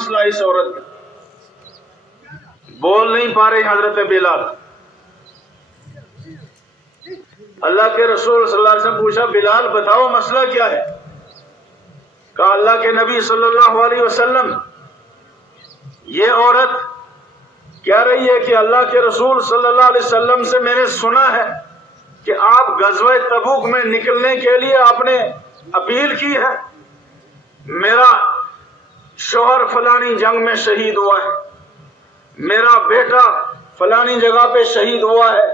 مسئلہ اس عورت کا. بول نہیں پا رہے حضرت بلال. اللہ کے رسول صلی اللہ علیہ وسلم پوچھا بلال بتاؤ مسئلہ کیا ہے؟ کہا اللہ کے نبی صلی اللہ علیہ وسلم یہ عورت کہہ رہی ہے کہ اللہ کے رسول صلی اللہ علیہ وسلم سے میں نے سنا ہے کہ آپ غزوہ تبوک میں نکلنے کے لیے آپ نے اپیل کی ہے. میرا شوہر فلانی جنگ میں شہید ہوا ہے, میرا بیٹا فلانی جگہ پہ شہید ہوا ہے,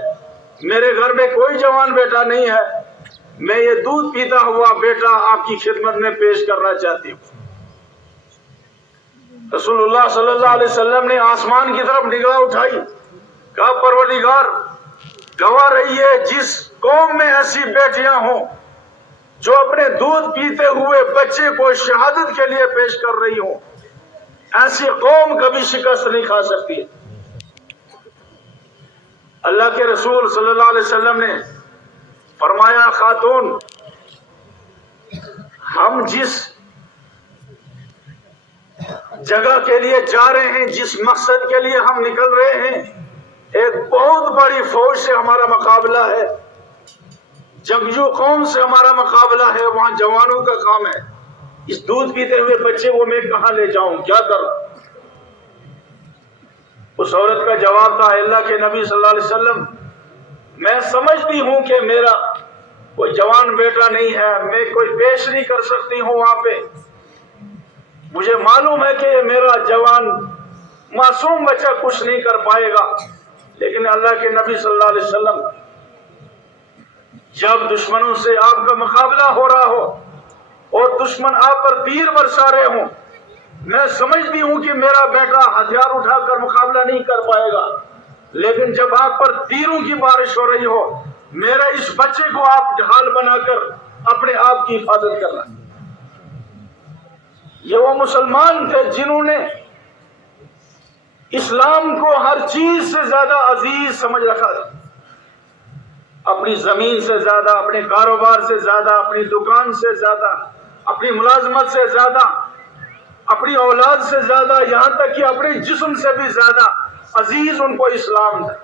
میرے گھر میں کوئی جوان بیٹا نہیں ہے, میں یہ دودھ پیتا ہوا بیٹا آپ کی خدمت میں پیش کرنا چاہتی ہوں. رسول اللہ صلی اللہ علیہ وسلم نے آسمان کی طرف نگاہ اٹھائی, کہا پروردگار گواہ رہی ہے جس قوم میں ایسی بیٹیاں ہوں جو اپنے دودھ پیتے ہوئے بچے کو شہادت کے لیے پیش کر رہی ہوں, ایسی قوم کبھی شکست نہیں کھا سکتی. اللہ کے رسول صلی اللہ علیہ وسلم نے فرمایا خاتون ہم جس جگہ کے لیے جا رہے ہیں, جس مقصد کے لیے ہم نکل رہے ہیں, ایک بہت بڑی فوج سے ہمارا مقابلہ ہے, جنگجو قوم سے ہمارا مقابلہ ہے, وہاں جوانوں کا کام ہے. اس دودھ پیتے ہوئے بچے کو میں کہاں لے جاؤں, کیا کروں؟ اس عورت کا جواب تھا اللہ کے نبی صلی اللہ علیہ وسلم میں سمجھتی ہوں کہ میرا کوئی جوان بیٹا نہیں ہے, میں کوئی پیش نہیں کر سکتی ہوں وہاں پہ. مجھے معلوم ہے کہ میرا جوان معصوم بچہ کچھ نہیں کر پائے گا, لیکن اللہ کے نبی صلی اللہ علیہ وسلم جب دشمنوں سے آپ کا مقابلہ ہو رہا ہو اور دشمن آپ پر تیر برسا رہے ہوں, میں سمجھتی ہوں کہ میرا بیٹا ہتھیار اٹھا کر مقابلہ نہیں کر پائے گا, لیکن جب آپ پر تیروں کی بارش ہو رہی ہو, میرا اس بچے کو آپ ڈھال بنا کر اپنے آپ کی حفاظت کرنا. یہ وہ مسلمان تھے جنہوں نے اسلام کو ہر چیز سے زیادہ عزیز سمجھ رکھا تھا, اپنی زمین سے زیادہ, اپنے کاروبار سے زیادہ, اپنی دکان سے زیادہ, اپنی ملازمت سے زیادہ, اپنی اولاد سے زیادہ, یہاں تک کہ اپنے جسم سے بھی زیادہ عزیز ان کو اسلام تھا.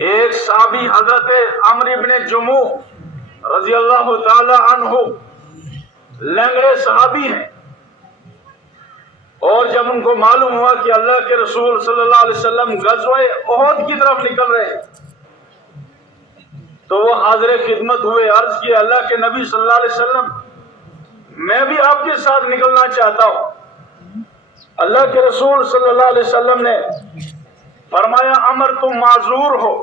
ایک صحابی حضرت عمرو بن جموح رضی اللہ تعالی عنہ لنگڑے صحابی ہیں, اور جب ان کو معلوم ہوا کہ اللہ کے رسول صلی اللہ علیہ وسلم غزوہ احد کی طرف نکل رہے ہیں تو وہ حاضر خدمت ہوئے, عرض کیا اللہ کے نبی صلی اللہ علیہ وسلم میں بھی آپ کے ساتھ نکلنا چاہتا ہوں. اللہ کے رسول صلی اللہ علیہ وسلم نے فرمایا عمر تم معذور ہو,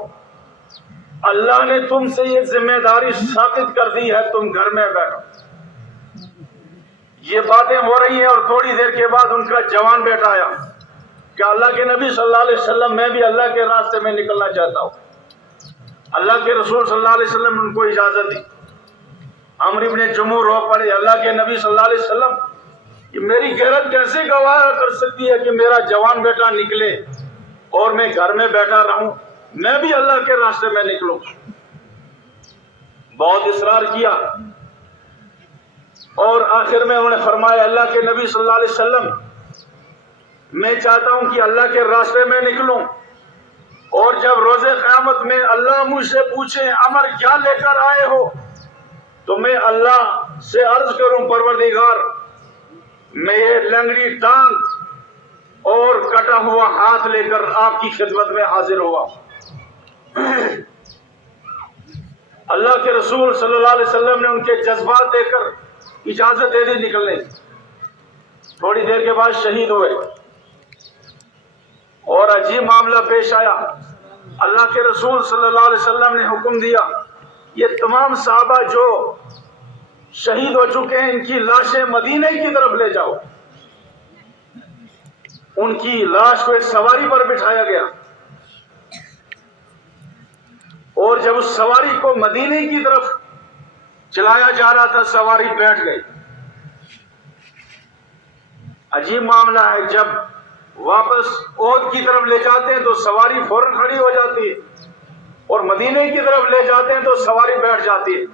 اللہ نے تم سے یہ ذمہ داری ثابت کر دی ہے, تم گھر میں بیٹھو. یہ باتیں ہو رہی ہیں اور تھوڑی دیر کے بعد ان کا جوان بیٹا آیا کہ اللہ کے نبی صلی اللہ علیہ وسلم میں بھی اللہ کے راستے میں نکلنا چاہتا ہوں. اللہ کے رسول صلی اللہ علیہ وسلم نے ان کو اجازت دی. عمرو بن جموح رو پڑے, اللہ کے نبی صلی اللہ علیہ وسلم کہ میری غیرت کیسے گوارا کر سکتی ہے کہ میرا جوان بیٹا نکلے اور میں گھر میں بیٹھا رہوں, میں بھی اللہ کے راستے میں نکلوں. بہت اصرار کیا اور آخر میں انہوں نے فرمایا اللہ کے نبی صلی اللہ علیہ وسلم میں چاہتا ہوں کہ اللہ کے راستے میں نکلوں, اور جب روز قیامت میں اللہ مجھ سے پوچھے عمر کیا لے کر آئے ہو, تو میں اللہ سے عرض کروں پروردگار میں یہ لنگڑی ٹانگ اور کٹا ہوا ہاتھ لے کر آپ کی خدمت میں حاضر ہوا. اللہ کے رسول صلی اللہ علیہ وسلم نے ان کے جذبات دے کر اجازت دے دی نکلنے کی. تھوڑی دیر کے بعد شہید ہوئے اور عجیب معاملہ پیش آیا. اللہ کے رسول صلی اللہ علیہ وسلم نے حکم دیا یہ تمام صحابہ جو شہید ہو چکے ہیں ان کی لاشیں مدینے کی طرف لے جاؤ. ان کی لاش کو ایک سواری پر بٹھایا گیا اور جب اس سواری کو مدینے کی طرف چلایا جا رہا تھا سواری بیٹھ گئی. عجیب معاملہ ہے, جب واپس احد کی طرف لے جاتے ہیں تو سواری فوراً کھڑی ہو جاتی ہے اور مدینے کی طرف لے جاتے ہیں تو سواری بیٹھ جاتی ہے.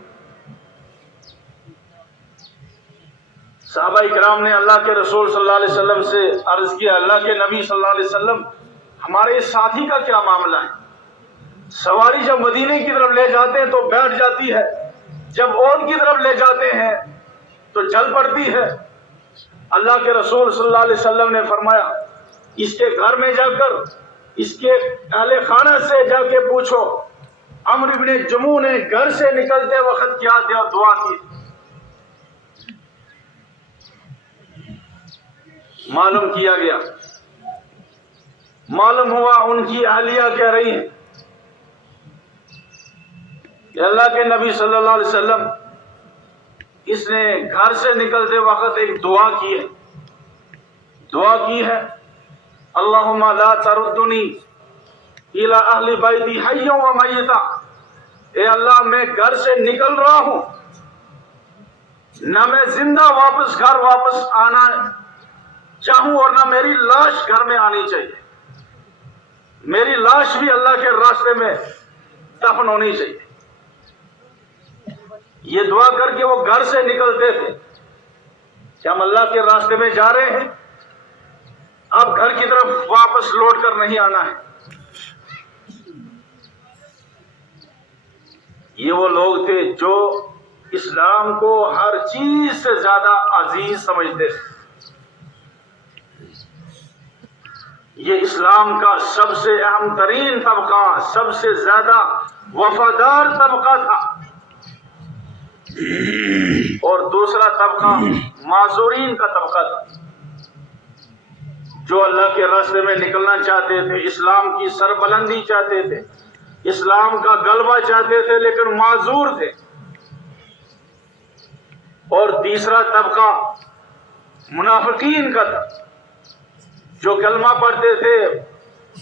صحابہ کرام نے اللہ کے رسول صلی اللہ علیہ وسلم سے عرض کیا، اللہ کے نبی صلی اللہ علیہ وسلم ہمارے اس ساتھی کا کیا معاملہ ہے؟ سواری جب مدینے کی طرف لے جاتے ہیں تو بیٹھ جاتی ہے، جب اونٹ کی طرف لے جاتے ہیں تو چل پڑتی ہے۔ اللہ کے رسول صلی اللہ علیہ وسلم نے فرمایا، اس کے گھر میں جا کر اس کے اہل خانہ سے جا کے پوچھو عمرو بن جموح نے گھر سے نکلتے وقت کیا دعا کی۔ معلوم کیا گیا، معلوم ہوا ان کی اہلیہ کہہ رہی ہیں کہ اللہ کے نبی صلی اللہ علیہ وسلم اس نے گھر سے نکلتے وقت ایک دعا کی ہے، اللہم لا تردنی الی اہل بیتی حیا و میتا، اے اللہ میں گھر سے نکل رہا ہوں، نہ میں زندہ واپس گھر واپس آنا چاہوں اور نہ میری لاش گھر میں آنی چاہیے، میری لاش بھی اللہ کے راستے میں دفن ہونی چاہیے۔ یہ دعا کر کے وہ گھر سے نکلتے تھے کہ ہم اللہ کے راستے میں جا رہے ہیں، اب گھر کی طرف واپس لوٹ کر نہیں آنا ہے۔ یہ وہ لوگ تھے جو اسلام کو ہر چیز سے زیادہ عزیز سمجھتے تھے۔ یہ اسلام کا سب سے اہم ترین طبقہ، سب سے زیادہ وفادار طبقہ تھا، اور دوسرا طبقہ معذورین کا طبقہ تھا، جو اللہ کے راستے میں نکلنا چاہتے تھے، اسلام کی سربلندی چاہتے تھے، اسلام کا غلبہ چاہتے تھے، لیکن معذور تھے۔ اور تیسرا طبقہ منافقین کا تھا، جو کلمہ پڑھتے تھے،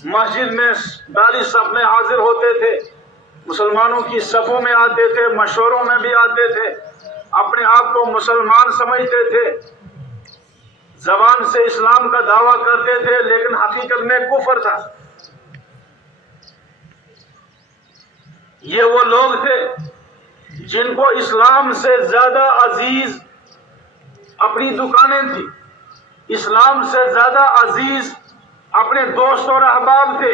مسجد میں 42 صف میں حاضر ہوتے تھے، مسلمانوں کی صفوں میں آتے تھے، مشوروں میں بھی آتے تھے، اپنے آپ کو مسلمان سمجھتے تھے، زبان سے اسلام کا دعویٰ کرتے تھے، لیکن حقیقت میں کفر تھا۔ یہ وہ لوگ تھے جن کو اسلام سے زیادہ عزیز اپنی دکانیں تھی، اسلام سے زیادہ عزیز اپنے دوست اور احباب تھے،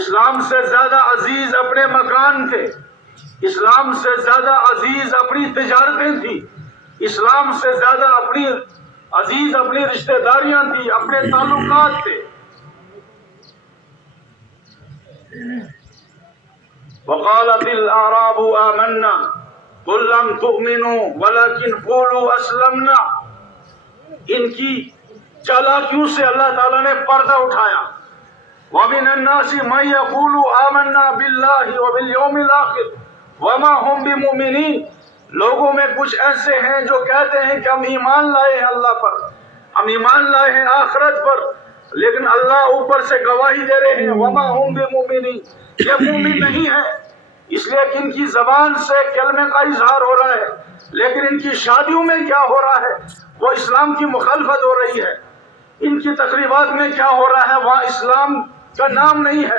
اسلام سے زیادہ عزیز اپنے مکان تھے، اسلام سے زیادہ عزیز اپنی تجارتیں تھی، اسلام سے زیادہ عزیز اپنی رشتہ داریاں تھی، اپنے تعلقات تھے۔ وقالت الاعراب آمنا قل لم تؤمنوا ولكن قولوا اسلمنا، ان کی چالاکیوں سے اللہ تعالیٰ نے پردہ اٹھایا۔ وَمِنَ النَّاسِ مَن يَقُولُ آمَنَّا بِاللَّهِ وَبِالْيَوْمِ الْآخِرِ وَمَا هُمْ بِمُؤْمِنِينَ، لوگوں میں کچھ ایسے ہیں جو کہتے ہیں کہ ہم ایمان لائے ہیں اللہ پر، ہم ایمان لائے ہیں آخرت پر، لیکن اللہ اوپر سے گواہی دے رہے ہیں وَمَا هُمْ بِمُؤْمِنِينَ، یہ مومن نہیں ہے، اس لیے کہ ان کی زبان سے کلمے کا اظہار ہو رہا ہے، لیکن ان کی شادیوں میں کیا ہو رہا ہے؟ وہ اسلام کی مخالفت ہو رہی ہے۔ ان کی تقریبات میں کیا ہو رہا ہے؟ وہاں اسلام کا نام نہیں ہے۔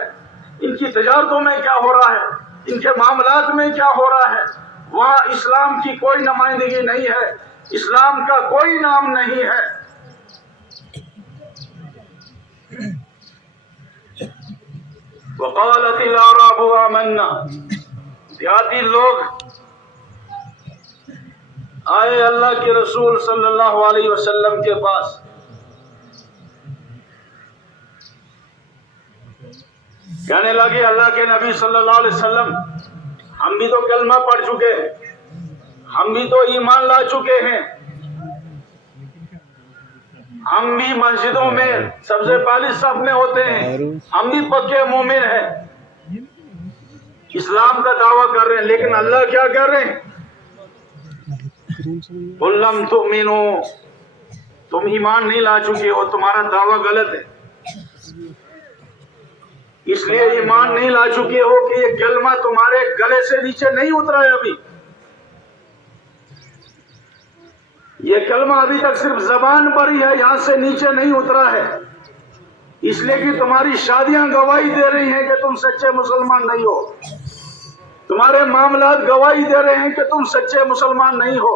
ان کی تجارتوں میں کیا ہو رہا ہے؟ ان کے معاملات میں کیا ہو رہا ہے؟ وہاں اسلام کی کوئی نمائندگی نہیں ہے، اسلام کا کوئی نام نہیں ہے۔ وقالت الاعراب آمنا، دیہاتی لوگ آئے اللہ کے رسول صلی اللہ علیہ وسلم کے پاس، کہنے لگے اللہ کے نبی صلی اللہ علیہ وسلم، ہم بھی تو کلمہ پڑھ چکے ہیں، ہم بھی تو ایمان لا چکے ہیں، ہم بھی مسجدوں میں سب سے پہلی صف میں ہوتے ہیں، ہم بھی پکے مومن ہیں، اسلام کا دعویٰ کر رہے ہیں، لیکن اللہ کیا کر رہے ہیں؟ قُل لَّمْ تُؤْمِنُوا، تم ایمان نہیں لا چکے ہو، تمہارا دعویٰ غلط ہے، اس لیے ایمان نہیں لا چکے ہو کہ یہ کلمہ تمہارے گلے سے نیچے نہیں اترا ہے، ابھی یہ کلمہ ابھی تک صرف زبان پر ہی ہے، یہاں سے نیچے نہیں اترا ہے، اس لیے کہ تمہاری شادیاں گواہی دے رہی ہیں کہ تم سچے مسلمان نہیں ہو، تمہارے معاملات گواہی دے رہے ہیں کہ تم سچے مسلمان نہیں ہو۔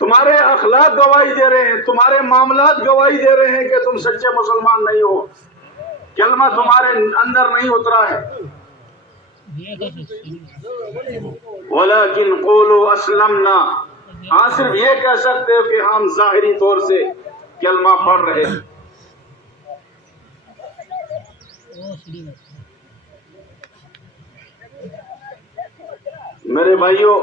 تمہارے اخلاق گواہی دے رہے ہیں، تمہارے معاملات گواہی دے رہے ہیں کہ تم سچے مسلمان نہیں ہو، کلمہ تمہارے اندر نہیں اترا ہے۔ وَلَكِنْ قُولُوا أَسْلَمْنَا، ہاں صرف یہ کہہ سکتے ہو کہ ہم ظاہری طور سے کلمہ پڑھ رہے ہیں۔ میرے بھائیوں،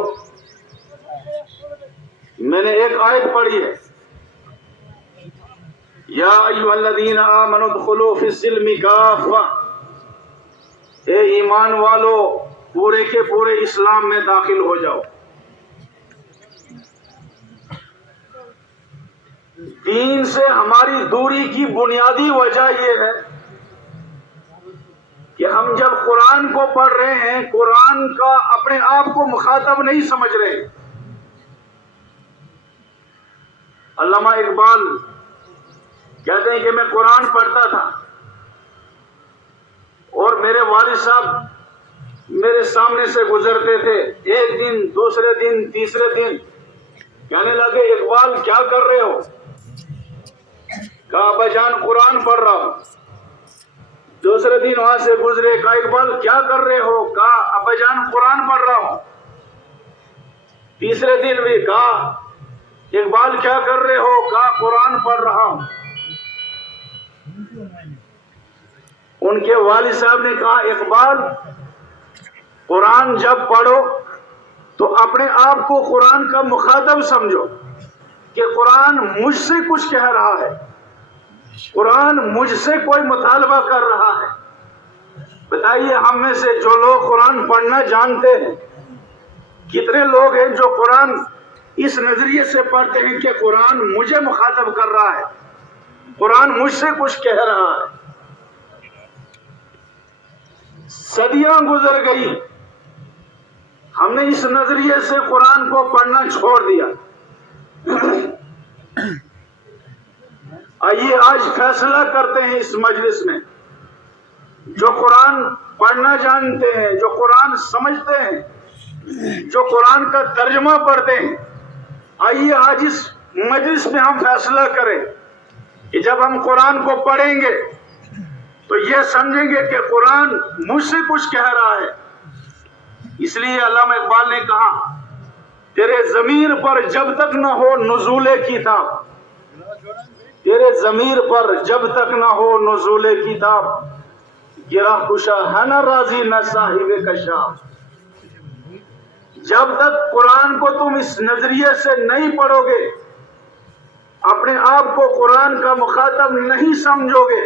میں نے ایک آیت پڑھی ہے، یا ایھا الذین آمنوا ادخلوا فی السلم کافۃ، اے ایمان والو پورے کے پورے اسلام میں داخل ہو جاؤ۔ دین سے ہماری دوری کی بنیادی وجہ یہ ہے کہ ہم جب قرآن کو پڑھ رہے ہیں، قرآن کا اپنے آپ کو مخاطب نہیں سمجھ رہے۔ علامہ اقبال کہتے ہیں کہ میں قرآن پڑھتا تھا اور میرے والد صاحب میرے سامنے سے گزرتے تھے، ایک دن، دوسرے دن، تیسرے دن کہنے لگے اقبال کیا کر رہے ہو؟ کہا ابا جان قرآن پڑھ رہا ہوں۔ دوسرے دن وہاں سے گزرے، کہا اقبال کیا کر رہے ہو؟ کہا ابا جان قرآن پڑھ رہا ہوں۔ تیسرے دن بھی کہا اقبال کیا کر رہے ہو؟ کہا قرآن پڑھ رہا ہوں۔ ان کے والد صاحب نے کہا اقبال قرآن جب پڑھو تو اپنے آپ کو قرآن کا مخاطب سمجھو کہ قرآن مجھ سے کچھ کہہ رہا ہے، قرآن مجھ سے کوئی مطالبہ کر رہا ہے۔ بتائیے ہم میں سے جو لوگ قرآن پڑھنا جانتے ہیں، کتنے لوگ ہیں جو قرآن اس نظریے سے پڑھتے ہیں کہ قرآن مجھے مخاطب کر رہا ہے، قرآن مجھ سے کچھ کہہ رہا ہے۔ صدیاں گزر گئی، ہم نے اس نظریے سے قرآن کو پڑھنا چھوڑ دیا۔ آئیے آج فیصلہ کرتے ہیں اس مجلس میں، جو قرآن پڑھنا جانتے ہیں، جو قرآن سمجھتے ہیں، جو قرآن کا ترجمہ پڑھتے ہیں، آئیے آج اس مجلس میں ہم فیصلہ کریں کہ جب ہم قرآن کو پڑھیں گے تو یہ سمجھیں گے کہ قرآن مجھ سے کچھ کہہ رہا ہے۔ اس لیے علامہ اقبال نے کہا تیرے ضمیر پر جب تک نہ ہو نزول کتاب، تیرے ضمیر پر جب تک نہ ہو نزول کتاب، گرہ کشا ہے نہ راضی نہ صاحب کشاف۔ جب تک قرآن کو تم اس نظریے سے نہیں پڑھو گے، اپنے آپ کو قرآن کا مخاطب نہیں سمجھو گے،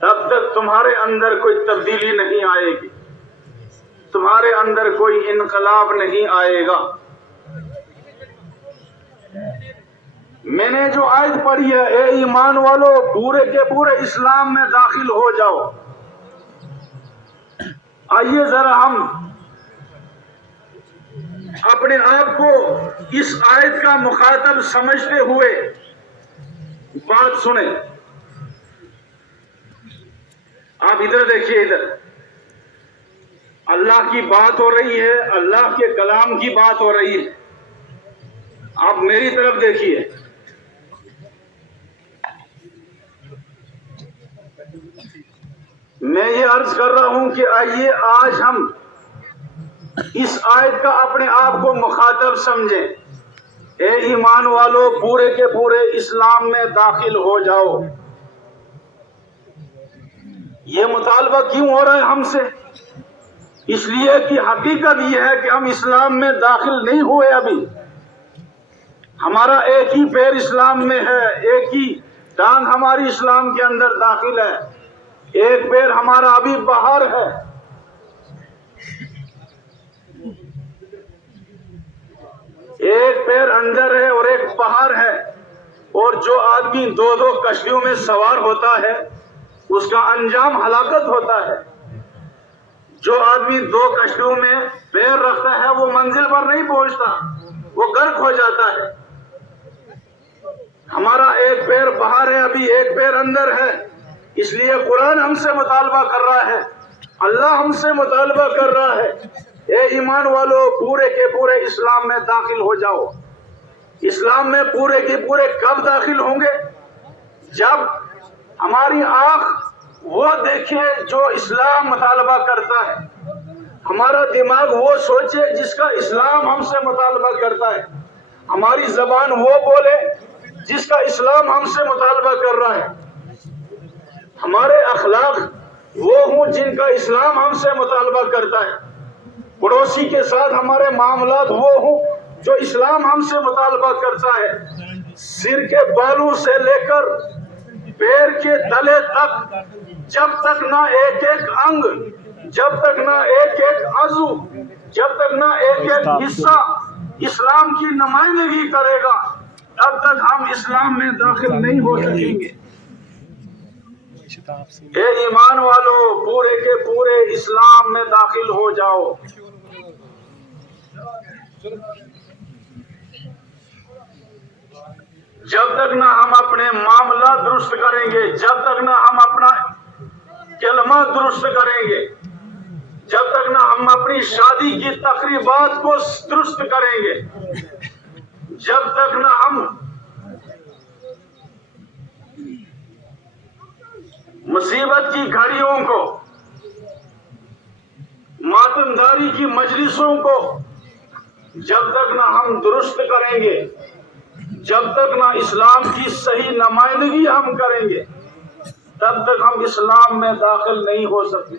تب تک تمہارے اندر کوئی تبدیلی نہیں آئے گی، تمہارے اندر کوئی انقلاب نہیں آئے گا۔ میں نے جو آیت پڑھی ہے، اے ایمان والو پورے کے پورے اسلام میں داخل ہو جاؤ، آئیے ذرا ہم اپنے آپ کو اس آیت کا مخاطب سمجھتے ہوئے بات سنیں۔ آپ ادھر دیکھیے، ادھر اللہ کی بات ہو رہی ہے، اللہ کے کلام کی بات ہو رہی ہے۔ آپ میری طرف دیکھیے، میں یہ عرض کر رہا ہوں کہ آئیے آج ہم اس آیت کا اپنے آپ کو مخاطب سمجھیں۔ اے ایمان والو پورے کے پورے اسلام میں داخل ہو جاؤ۔ یہ مطالبہ کیوں ہو رہا ہے ہم سے؟ اس لیے کہ حقیقت یہ ہے کہ ہم اسلام میں داخل نہیں ہوئے ابھی۔ ہمارا ایک ہی پیر اسلام میں ہے، ایک ہی ٹانگ ہماری اسلام کے اندر داخل ہے، ایک پیر ہمارا ابھی باہر ہے۔ ایک پیر اندر ہے اور ایک باہر ہے، اور جو آدمی دو دو کشتیوں میں سوار ہوتا ہے اس کا انجام ہلاکت ہوتا ہے۔ جو آدمی دو کشتیوں میں پیر رکھتا ہے وہ منزل پر نہیں پہنچتا، وہ غرق ہو جاتا ہے۔ ہمارا ایک پیر باہر ہے ابھی، ایک پیر اندر ہے، اس لیے قرآن ہم سے مطالبہ کر رہا ہے، اللہ ہم سے مطالبہ کر رہا ہے، اے ایمان والو پورے کے پورے اسلام میں داخل ہو جاؤ۔ اسلام میں پورے کے پورے کب داخل ہوں گے؟ جب ہماری آنکھ وہ دیکھے جو اسلام مطالبہ کرتا ہے، ہمارا دماغ وہ سوچے جس کا اسلام ہم سے مطالبہ کرتا ہے، ہماری زبان وہ بولے جس کا اسلام ہم سے مطالبہ کر رہا ہے، ہمارے اخلاق وہ ہوں جن کا اسلام ہم سے مطالبہ کرتا ہے، پڑوسی کے ساتھ ہمارے معاملات وہ ہوں جو اسلام ہم سے مطالبہ کرتا ہے۔ سر کے بالوں سے لے کر پیر کے تلے تک، جب تک نہ ایک ایک انگ، جب تک نہ ایک ایک عضو، جب تک نہ ایک ایک حصہ اسلام کی نمائندگی کرے گا، تب تک ہم اسلام میں داخل نہیں ہو سکیں گے۔ اے ایمان والو، پورے کے پورے اسلام میں داخل ہو جاؤ۔ جب تک نہ ہم اپنے معاملات درست کریں گے، جب تک نہ ہم اپنا کلمہ درست کریں گے، جب تک نہ ہم اپنی شادی کی تقریبات کو درست کریں گے، جب تک نہ ہم مصیبت کی گھڑیوں کو، ماتمداری کی مجلسوں کو جب تک نہ ہم درست کریں گے، جب تک نہ اسلام کی صحیح نمائندگی ہم کریں گے، تب تک ہم اسلام میں داخل نہیں ہو سکتے۔